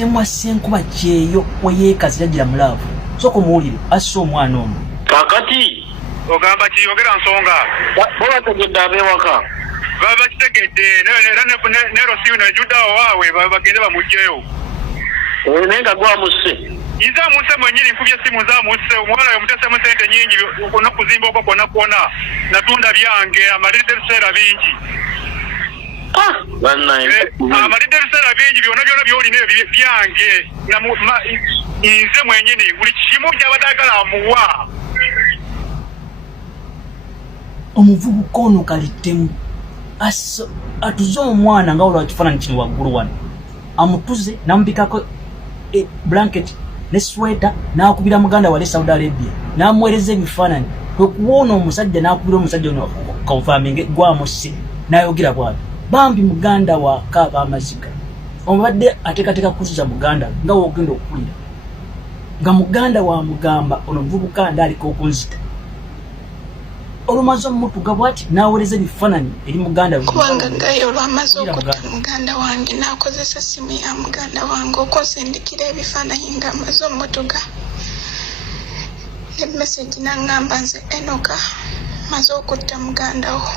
butemu asse Nkuba kyeyo weyeekazi yagira mulaavu sooka omuwulire asse omwana ono kakati ogamba kiyogera nsonga babategedde ab'ewaka baba kitegedde ne Rosina ejuddawo waabwe bagende bamugyeyo naye nga gwamusse nze amusse mwennyini nkubye essimu zaamusse omwana oyo mutesemu sente nnyingi n'okuzimba okwo kwonna natunda byange amalidde ebiseera bingi amalidde ebiseera bingi byonna by'olina ebyo byange nze mwennyini buli kimu kyabadde agala amuwa omuvubuka ono kalittemu atuze omwana nga olwa kifaananyi kino waggulu wano amutuze namubikako blanket ne sweta n'akubira muganda wale Saudi Arabia n'amuweereza ebifaananyi kwekuwoona omusajja n'akubira omusajja ono confirming gwamusse n'ayogera bw'ati bambi muganda wa kaaba amaziga omubadde ateekateeka kuzuza muganda nga wogenda okukulira nga muganda wa mugamba ono muvubuka ndaaliko okunzita olumaze omutuga bwati n'aweereza ebifaananyi eri muganda kubanga gayo olwamaze okutta muganda wange n'akozesa simu ya muganda wange okusindikira ebifaananyi ng'amaze omutuga ne message n'aŋŋamba nze Enoka maze okutta muganda wo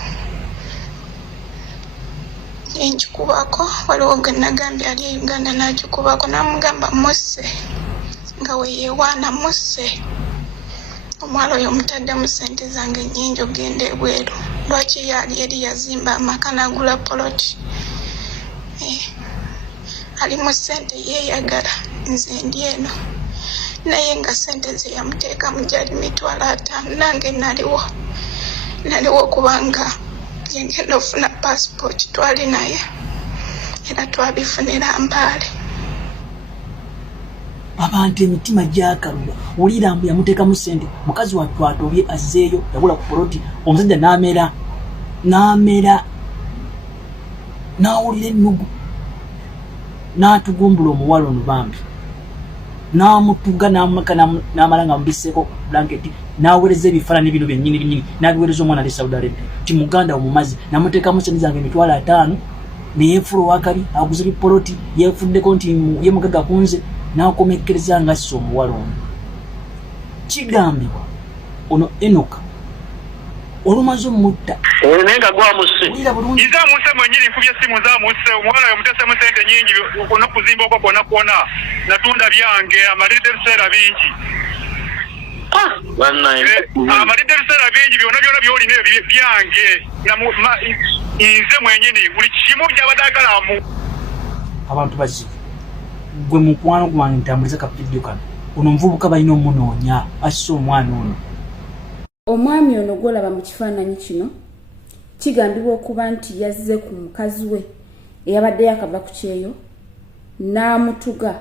njikubako waliwo gwe nagambye ali e Uganda n'agikubako n'amugamba musse nga we yewaana musse omwalo oyo mutaddemu ssente zange nnyingi ogenda ebweru lwaki yali eri yazimba amaka n'agula poloti ali mu ssente yeeyagala nze ndi eno naye nga ssente ze yamuteekamu gyali $5,000 nange naliwo kubanga yagenda ofuna passport twali naye era twabifunira Mbaale abantu emitima gyakalula olira mbu yamuteekamu ssente mukazi wa twatobye azzeeyo yagula ku poloti omusajja n'amera n'awulira ennugu n'atugumbula omuwala ono bambi n'amutuga n'amaka n'amala nga mubisseeko blanketi n'aweereza ebifaananyi bino byennyini n'abiweereza omwana ali Saudi Arabia ti muganda omumazi n'amuteekamu ssente zange $5,000 neyeefula owakabi aguze bipoloti yeefuddeko nti ye mugaga kunze n'akomekkereza nga asse omuwala ono kigambibwa ono Enoka olumaze omutta naye nga gwamusse nze amusse mwennyini nkubye essimu zaamusse omwana oyo mutesemu sente nnyingi n'okuzimba okwo kwonna natunda byange amalidde ebiseera bingi amalidde ebiseera bingi byonna by'olina ebyo byange nze mwennyini buli kimu kyabadde agala amu abantu bazibu gwe mukwano gwange ntambuliza ka vidiyo kano ono omuvubuka balina omunoonya asse omwana ono omwami ono gwolaba mu kifaananyi kino kigambibwa okuba nti yazze ku mukazi we eyabadde yakava ku kyeyo n'amutuga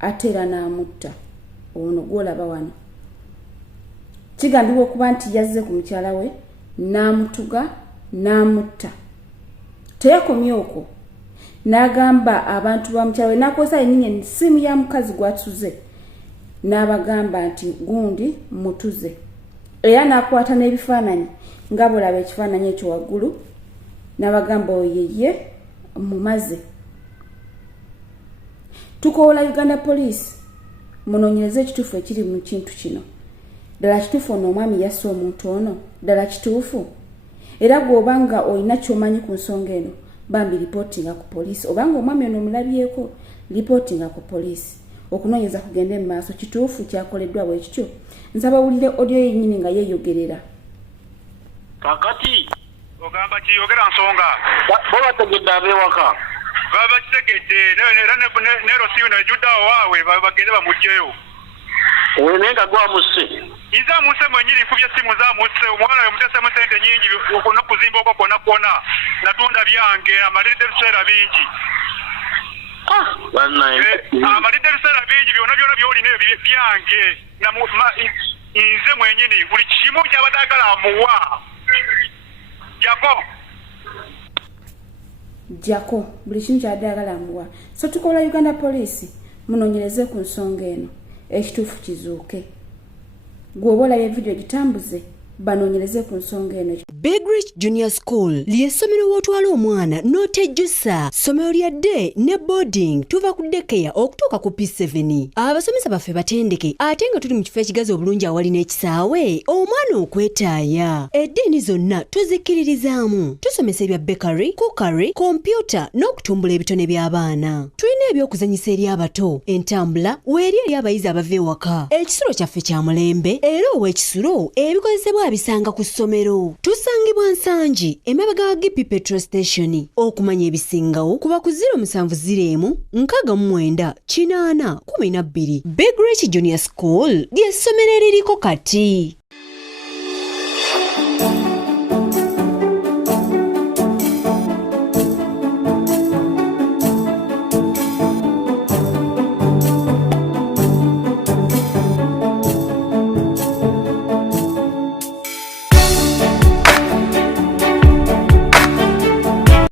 ate era n'amutta ono gwolaba wano kigambibwa okuba nti yazze ku mukyala we n'amutuga n'amutta teyakomye okwo n'agamba abantu ba mukyala we n'akozesa yennyini essimu ya mukazi gwatuze n'abagamba nti gundi mutuze era n'akwata n'ebifaananyi nga bulaba ekifaananyi ekyo waggulu n'abagamba oyeye mumaze tukoola Uganda Police munoonyereze ekituufu ekiri mu kintu kino ddala kituufu ono omwami yasse omuntu ono ddala kituufu era gw'obanga olina ky'omanyi ku nsonga eno bambi reportinga ku poliisi obanga omwami ono omulabyeko reportinga ku poliisi okunoonyeza kugende mu maaso kituufu kyakoleddwa bwe kityo nsaba wulire audio yennyini nga yeeyogerera kakati ogamba kiyogera nsonga babategedde ab'ewaka baba kitegedde era ne Rosina ejuddawo waabwe bagende bamugyeyo naye nga gwamusse nze amusse mwennyini nkubye essimu zaamusse omwana oyo mutesemu sente nnyingi n'okuzimba okwo kwonna natunda byange amalidde ebiseera bingi amalidde ebiseera bingi byonna by'olina ebyo byange nze mwennyini buli kimu kyabadde agala amuwa jako buli kimu kyabadde agala amuwa so tukola Uganda Police munoonyereze ku nsonga eno ekituufu kizuuke gwoba olabye vidiyo gitambuze banoonyereze ku nsonga eno. Big Rich Junior School ly'essomero w'otwala omwana n'otejjusa. Ssomero lya day ne boarding tuva ku daycare okutuuka ku P7. Abasomesa baffe batendeke ate nga tuli mu kifo ekigazi obulungi awali n'ekisaawe omwana okwetaaya. Eddiini zonna tuzikkiririzaamu. Tusomesa ebya bakery, cookery, kompyuta n'okutumbula ebitone by'abaana. Tulina ebyokuzanyisa eri abato, entambula weeri eri abayizi abava ewaka. Ekisulo kyaffe kya mulembe era ow'ekisulo ebikozesebwa abisanga ku ssomero. Tusangibwa Nsangi emabega wa Gipi Petrol Station. Okumanya ebisingawo kuba ku 0701 69 812. Big Rich Junior School ly'essomero eririko kati.